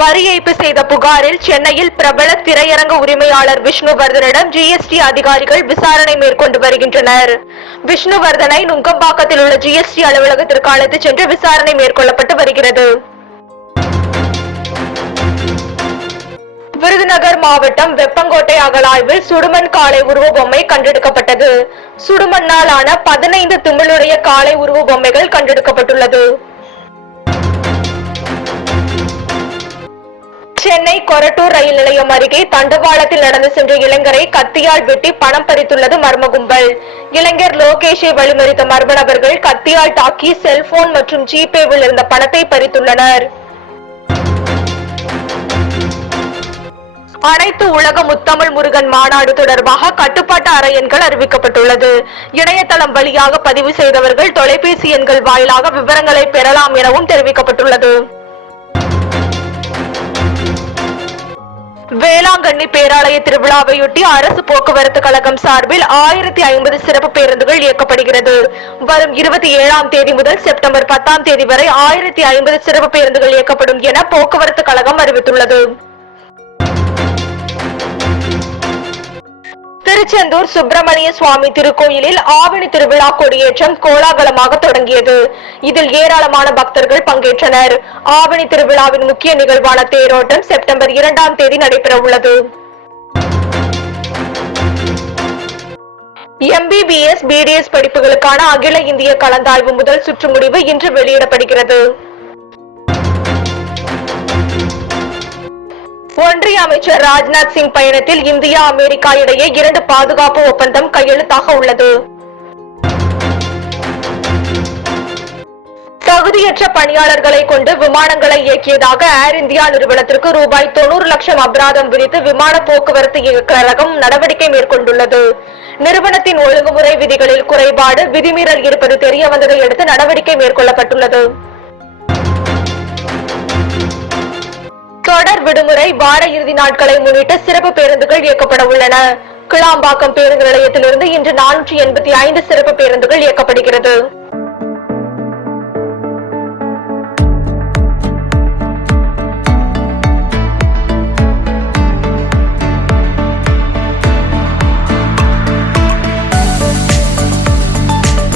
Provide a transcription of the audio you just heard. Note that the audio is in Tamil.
வரி ஏய்ப்பு செய்த புகாரில் சென்னையில் பிரபல திரையரங்க உரிமையாளர் விஷ்ணுவர்தனிடம் ஜிஎஸ்டி அதிகாரிகள் விசாரணை மேற்கொண்டு வருகின்றனர். விஷ்ணுவர்தனை நுங்கம்பாக்கத்தில் உள்ள ஜிஎஸ்டி அலுவலகத்திற்கு அழைத்துச் சென்று விசாரணை மேற்கொள்ளப்பட்டு வருகிறது. விருதுநகர் மாவட்டம் வெப்பங்கோட்டை அகழாய்வில் சுடுமண் காளை உருவ பொம்மை கண்டெடுக்கப்பட்டது. சுடுமண்ணால் ஆன 15 திமிழுடைய காளை உருவ பொம்மைகள் கண்டெடுக்கப்பட்டுள்ளது. சென்னை கொரட்டூர் ரயில் நிலையம் அருகே தண்டவாளத்தில் நடந்து சென்ற இளைஞரை கத்தியால் வெட்டி பணம் பறித்துள்ளது மர்ம கும்பல். இளைஞர் லோகேஷை வழிமறித்த மர்ம நபர்கள் கத்தியால் தாக்கி செல்போன் மற்றும் ஜிபேவில் இருந்த பணத்தை பறித்துள்ளனர். அனைத்து உலக முத்தமிழ் முருகன் மாநாடு தொடர்பாக கட்டுப்பாட்டு அறை எண்கள் அறிவிக்கப்பட்டுள்ளது. இணையதளம் வழியாக பதிவு செய்தவர்கள் தொலைபேசி எண்கள் வாயிலாக விவரங்களை பெறலாம் எனவும் தெரிவிக்கப்பட்டுள்ளது. வேளாங்கண்ணி பேராலய திருவிழாவையொட்டி அரசு போக்குவரத்து கழகம் சார்பில் 1050 சிறப்பு பேருந்துகள் இயக்கப்படுகிறது. வரும் 27ஆம் தேதி முதல் செப்டம்பர் 10ஆம் தேதி வரை 1050 சிறப்பு பேருந்துகள் இயக்கப்படும் என போக்குவரத்து கழகம் அறிவித்துள்ளது. திருச்செந்தூர் சுப்பிரமணிய சுவாமி திருக்கோயிலில் ஆவணி திருவிழா கொடியேற்றம் கோலாகலமாக தொடங்கியது. இதில் ஏராளமான பக்தர்கள் பங்கேற்றனர். ஆவணி திருவிழாவின் முக்கிய நிகழ்வான தேரோட்டம் செப்டம்பர் 2ஆம் தேதி நடைபெற உள்ளது. MBBS, BDS படிப்புகளுக்கான அகில இந்திய கலந்தாய்வு முதல் சுற்று முடிவு இன்று வெளியிடப்படுகிறது. ஒன்றிய அமைச்சர் ராஜ்நாத் சிங் பயணத்தில் இந்தியா அமெரிக்கா இடையே 2 பாதுகாப்பு ஒப்பந்தம் கையெழுத்தாக உள்ளது. தகுதியற்ற பணியாளர்களை கொண்டு விமானங்களை இயக்கியதாக ஏர் இந்தியா நிறுவனத்திற்கு ரூபாய் 90 லட்சம் அபராதம் விதித்து விமான போக்குவரத்து கழகம் நடவடிக்கை மேற்கொண்டுள்ளது. நிறுவனத்தின் ஒழுங்குமுறை விதிகளில் குறைபாடு, விதிமீறல் இருப்பது தெரியவந்ததை அடுத்து நடவடிக்கை மேற்கொள்ளப்பட்டுள்ளது. தொடர் விடுமுறை வார இறுதி நாட்களை முன்னிட்டு சிறப்பு பேருந்துகள் இயக்கப்பட உள்ளன. கிளாம்பாக்கம் பேருந்து நிலையத்திலிருந்து இன்று 485 சிறப்பு பேருந்துகள் இயக்கப்படுகிறது.